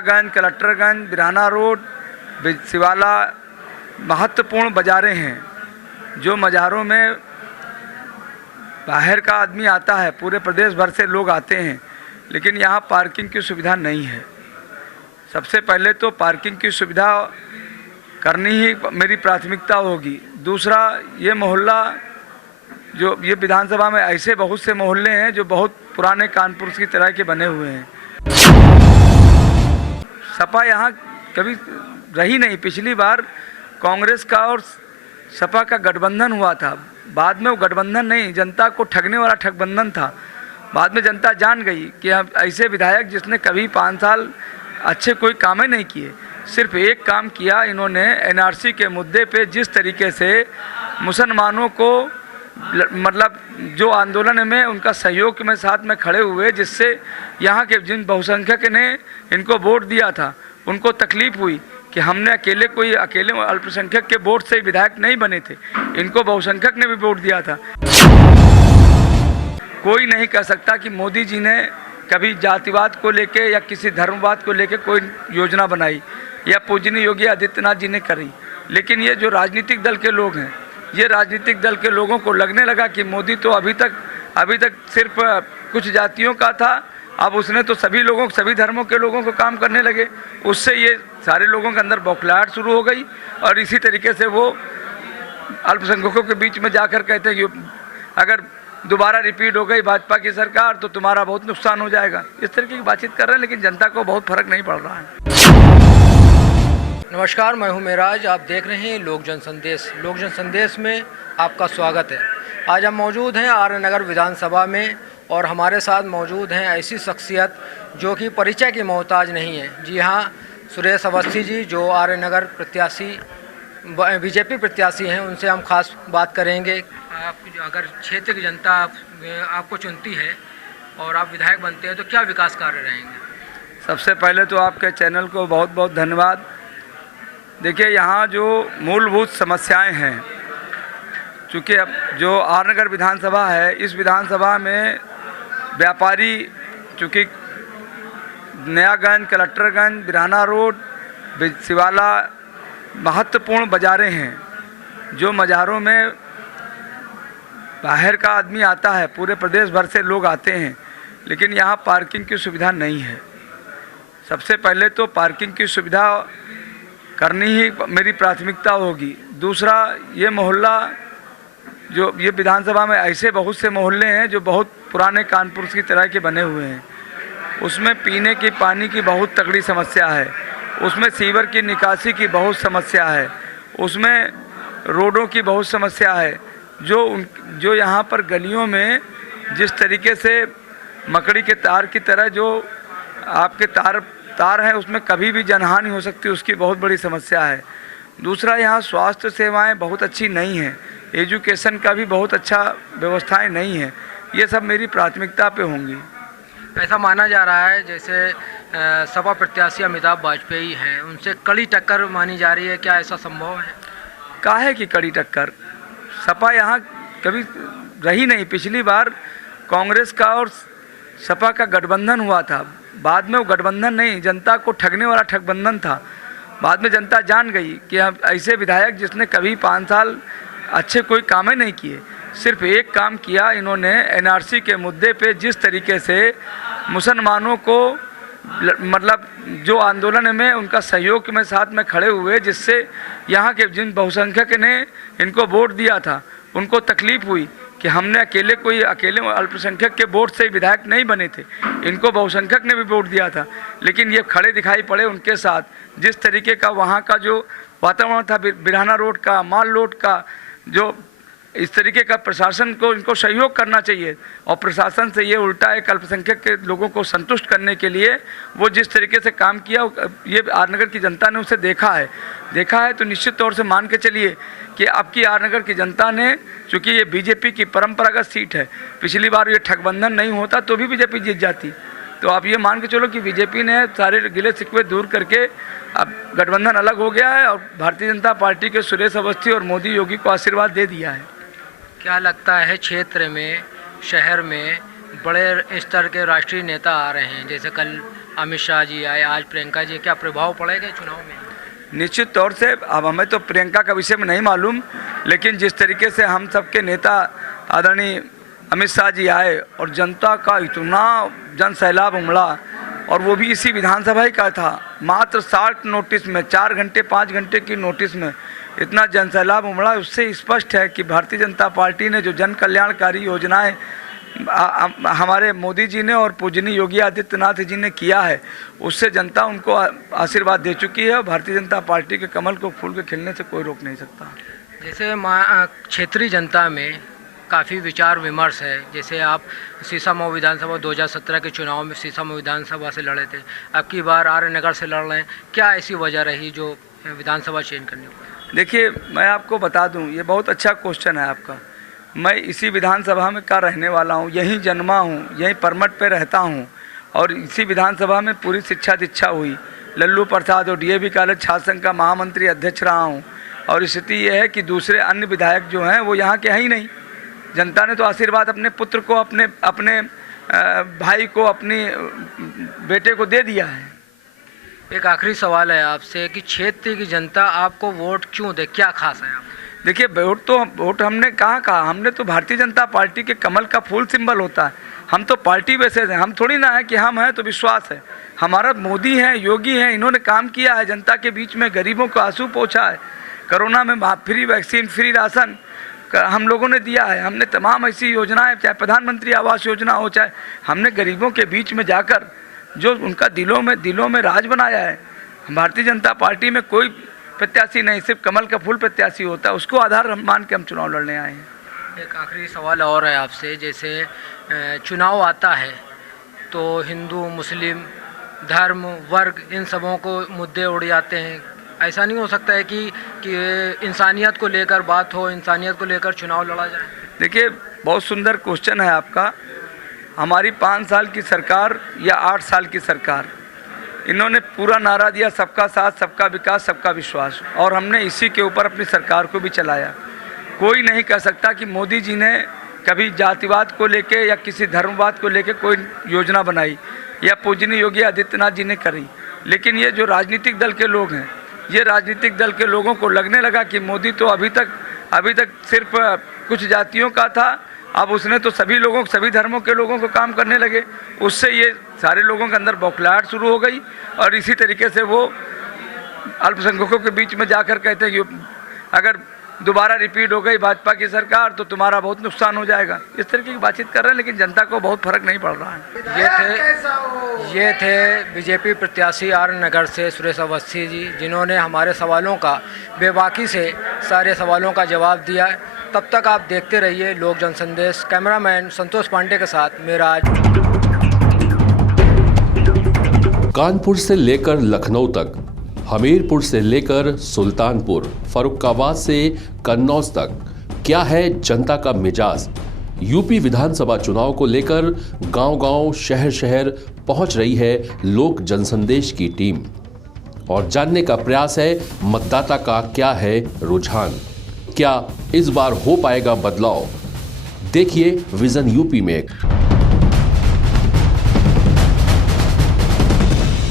Nayaganj, Collectorganj, बिराना road, शिवाला महत्वपूर्ण बाज़ारें हैं। जो बाज़ारों में बाहर का आदमी आता है, पूरे प्रदेश भर से लोग आते हैं, लेकिन यहाँ पार्किंग की सुविधा नहीं है। सबसे पहले तो पार्किंग की सुविधा करनी ही मेरी प्राथमिकता होगी। दूसरा, ये मोहल्ला जो ये विधानसभा में ऐसे बहुत से मोहल्ले हैं जो बहुत पुराने कानपुर की तरह के बने हुए हैं। सपा यहाँ कभी रही नहीं। पिछली बार कांग्रेस का और सपा का गठबंधन हुआ था। बाद में वो गठबंधन नहीं, जनता को ठगने वाला ठगबंधन था। बाद में जनता जान गई कि हम ऐसे विधायक जिसने कभी 5 साल अच्छे कोई काम ही नहीं किए, सिर्फ एक काम किया इन्होंने, एनआरसी के मुद्दे पे जिस तरीके से मुसलमानों को मतलब जो आंदोलन में उनका सहयोग में साथ में खड़े हुए, जिससे यहाँ के जिन बहुसंख्यक ने इनको वोट दिया था उनको तकलीफ हुई कि हमने अकेले अल्पसंख्यक के वोट से विधायक नहीं बने थे, इनको बहुसंख्यक ने भी वोट दिया था। कोई नहीं कह सकता कि मोदी जी ने कभी जातिवाद को लेके या किसी धर्मवाद को लेके कोई योजना बनाई या पूजनीय योगी आदित्यनाथ जी ने करी। लेकिन ये जो राजनीतिक दल के लोग हैं, ये राजनीतिक दल के लोगों को लगने लगा कि मोदी तो अभी तक सिर्फ कुछ जातियों का था, अब उसने तो सभी लोगों, सभी धर्मों के लोगों को काम करने लगे। उससे ये सारे लोगों के अंदर बौखलाहट शुरू हो गई और इसी तरीके से वो अल्पसंख्यकों के बीच में जाकर कहते हैं कि अगर दोबारा रिपीट हो गई भाजपा की सरकार तो तुम्हारा बहुत नुकसान हो जाएगा। इस तरीके की बातचीत कर रहे हैं, लेकिन जनता को बहुत फर्क नहीं पड़ रहा है। नमस्कार, मैं हूं मेराज। आप देख रहे हैं लोक जन संदेश। लोक जन संदेश में आपका स्वागत है। आज हम मौजूद हैं आर्य नगर विधानसभा में और हमारे साथ मौजूद हैं ऐसी शख्सियत जो कि परिचय की मोहताज नहीं है। जी हाँ, सुरेश अवस्थी जी जो आर्य नगर प्रत्याशी बीजेपी प्रत्याशी हैं, उनसे हम खास बात करेंगे। आप अगर क्षेत्र की जनता आपको चुनती है और आप विधायक बनते हैं तो क्या विकास कार्य रहेंगे? सबसे पहले तो आपके चैनल को बहुत बहुत धन्यवाद। देखिए, यहाँ जो मूलभूत समस्याएं हैं, चूँकि अब जो आर्य नगर विधानसभा है, इस विधानसभा में व्यापारी, चूँकि नयागंज, कलेक्टरगंज, बिराना रोड, शिवाला महत्वपूर्ण बाज़ारें हैं। जो बाज़ारों में बाहर का आदमी आता है, पूरे प्रदेश भर से लोग आते हैं, लेकिन यहाँ पार्किंग की सुविधा नहीं है। सबसे पहले तो पार्किंग की सुविधा करनी ही मेरी प्राथमिकता होगी। दूसरा, ये मोहल्ला जो ये विधानसभा में ऐसे बहुत से मोहल्ले हैं जो बहुत पुराने कानपुर की तरह के बने हुए हैं। उसमें पीने की पानी की बहुत तगड़ी समस्या है, उसमें सीवर की निकासी की बहुत समस्या है, उसमें रोडों की बहुत समस्या है। जो यहाँ पर गलियों में जिस तरीके से मकड़ी के तार की तरह जो आपके तार हैं, उसमें कभी भी जनहानि हो सकती है, उसकी बहुत बड़ी समस्या है। दूसरा, यहाँ स्वास्थ्य सेवाएं बहुत अच्छी नहीं हैं, एजुकेशन का भी बहुत अच्छा व्यवस्थाएं नहीं है। ये सब मेरी प्राथमिकता पे होंगी। ऐसा माना जा रहा है जैसे सपा प्रत्याशी अमिताभ वाजपेयी हैं, उनसे कड़ी टक्कर मानी जा रही है। क्या ऐसा संभव है? काहे की कड़ी टक्कर? सपा यहाँ कभी रही नहीं। पिछली बार कांग्रेस का और सपा का गठबंधन हुआ था। बाद में वो गठबंधन नहीं, जनता को ठगने वाला ठगबंधन था। बाद में जनता जान गई कि हम ऐसे विधायक जिसने कभी 5 साल अच्छे कोई काम ही नहीं किए, सिर्फ एक काम किया इन्होंने, एनआरसी के मुद्दे पे जिस तरीके से मुसलमानों को मतलब जो आंदोलन में उनका सहयोग में साथ में खड़े हुए, जिससे यहाँ के जिन बहुसंख्यक ने इनको वोट दिया था उनको तकलीफ हुई कि हमने अकेले अल्पसंख्यक के वोट से विधायक नहीं बने थे, इनको बहुसंख्यक ने भी वोट दिया था। लेकिन ये खड़े दिखाई पड़े उनके साथ। जिस तरीके का वहाँ का जो वातावरण था, बिराना रोड का, माल रोड का, जो इस तरीके का प्रशासन को इनको सहयोग करना चाहिए और प्रशासन से ये उल्टा एक अल्पसंख्यक के लोगों को संतुष्ट करने के लिए वो जिस तरीके से काम किया, ये आर्य नगर की जनता ने उसे देखा है। तो निश्चित तौर से मान के चलिए कि अब की आर्य नगर की जनता ने, चूँकि ये बीजेपी की परंपरागत सीट है, पिछली बार ये ठगबंधन नहीं होता तो भी बीजेपी जीत जाती। तो आप ये मान के चलो कि बीजेपी ने सारे गिले शिकवे दूर करके अब गठबंधन अलग हो गया है और भारतीय जनता पार्टी के सुरेश अवस्थी और मोदी योगी को आशीर्वाद दे दिया है। क्या लगता है क्षेत्र में, शहर में बड़े स्तर के राष्ट्रीय नेता आ रहे हैं? जैसे कल अमित शाह जी आए, आज प्रियंका जी, क्या प्रभाव पड़ेगा चुनाव में? निश्चित तौर से। अब हमें तो प्रियंका का विषय में नहीं मालूम, लेकिन जिस तरीके से हम सबके नेता आदरणीय अमित शाह जी आए और जनता का इतना जन सैलाब उमड़ा, और वो भी इसी विधानसभा ही का था, मात्र 60 नोटिस में, 4 घंटे 5 घंटे की नोटिस में इतना जन सैलाब उमड़ा, उससे स्पष्ट है कि भारतीय जनता पार्टी ने जो जन कल्याणकारी योजनाएं हमारे मोदी जी ने और पूजनीय योगी आदित्यनाथ जी ने किया है, उससे जनता उनको आशीर्वाद दे चुकी है। भारतीय जनता पार्टी के कमल को फूल के खिलने से कोई रोक नहीं सकता। जैसे क्षेत्रीय जनता में काफ़ी विचार विमर्श है, जैसे आप सीसामऊ विधानसभा 2017 के चुनाव में सीसामऊ विधानसभा से लड़े थे, अब की बार आर्य नगर से लड़ रहे हैं, क्या ऐसी वजह रही जो विधानसभा चेंज करनी पड़ी? देखिए, मैं आपको बता दूं, ये बहुत अच्छा क्वेश्चन है आपका। मैं इसी विधानसभा में का रहने वाला हूँ, यहीं जन्मा हूँ, यहीं परमट पे रहता हूँ, और इसी विधानसभा में पूरी शिक्षा दीक्षा हुई। लल्लू प्रसाद और DAV कॉलेज छात्र संघ का महामंत्री अध्यक्ष रहा हूँ, और स्थिति ये है कि दूसरे अन्य विधायक जो हैं वो यहाँ के हैं ही नहीं। जनता ने तो आशीर्वाद अपने पुत्र को, अपने भाई को, अपनी बेटे को दे दिया है। एक आखिरी सवाल है आपसे कि क्षेत्र की जनता आपको वोट क्यों दे, क्या खास है आप? देखिए, वोट हमने कहाँ कहा, हमने तो भारतीय जनता पार्टी के कमल का फूल सिंबल होता है। हम तो पार्टी बेसिस हैं, हम थोड़ी ना है कि हम हैं तो विश्वास है। हमारा मोदी हैं, योगी हैं, इन्होंने काम किया है, जनता के बीच में गरीबों को आंसू पहुँचा है। कोरोना में फ्री वैक्सीन, फ्री राशन हम लोगों ने दिया है। हमने तमाम ऐसी योजनाएं, चाहे प्रधानमंत्री आवास योजना हो, चाहे हमने गरीबों के बीच में जाकर जो उनका दिलों में राज बनाया है। भारतीय जनता पार्टी में कोई प्रत्याशी नहीं, सिर्फ कमल का फूल प्रत्याशी होता है, उसको आधार मान के हम चुनाव लड़ने आए हैं। एक आखिरी सवाल और है आपसे, जैसे चुनाव आता है तो हिंदू, मुस्लिम, धर्म, वर्ग, इन सबों को मुद्दे उड़ जाते हैं। ऐसा नहीं हो सकता है कि इंसानियत को लेकर बात हो, इंसानियत को लेकर चुनाव लड़ा जाए? देखिए, बहुत सुंदर क्वेश्चन है आपका। हमारी 5 साल की सरकार या 8 साल की सरकार, इन्होंने पूरा नारा दिया सबका साथ, सबका विकास, सबका विश्वास, और हमने इसी के ऊपर अपनी सरकार को भी चलाया। कोई नहीं कह सकता कि मोदी जी ने कभी जातिवाद को लेके या किसी धर्मवाद को लेके कोई योजना बनाई या पूजनीय योगी आदित्यनाथ जी ने करी। लेकिन ये जो राजनीतिक दल के लोग हैं, ये राजनीतिक दल के लोगों को लगने लगा कि मोदी तो अभी तक सिर्फ कुछ जातियों का था, अब उसने तो सभी लोगों, सभी धर्मों के लोगों को काम करने लगे। उससे ये सारे लोगों के अंदर बौखलाहट शुरू हो गई, और इसी तरीके से वो अल्पसंख्यकों के बीच में जाकर कहते हैं कि अगर दोबारा रिपीट हो गई भाजपा की सरकार तो तुम्हारा बहुत नुकसान हो जाएगा। इस तरीके की बातचीत कर रहे हैं, लेकिन जनता को बहुत फर्क नहीं पड़ रहा है। ये थे बीजेपी प्रत्याशी आर्य नगर से सुरेश अवस्थी जी, जिन्होंने हमारे सवालों का बेबाकी से सारे सवालों का जवाब दिया है। तब तक आप देखते रहिए लोक जनसंदेश। कैमरामैन संतोष पांडे के साथ मेराज। कानपुर से लेकर लखनऊ तक, हमीरपुर से लेकर सुल्तानपुर, फर्रुखाबाद से कन्नौज तक, क्या है जनता का मिजाज? यूपी विधानसभा चुनाव को लेकर गांव-गांव, शहर-शहर पहुंच रही है लोक जनसंदेश की टीम, और जानने का प्रयास है मतदाता का क्या है रुझान। क्या इस बार हो पाएगा बदलाव? देखिए विजन यूपी में।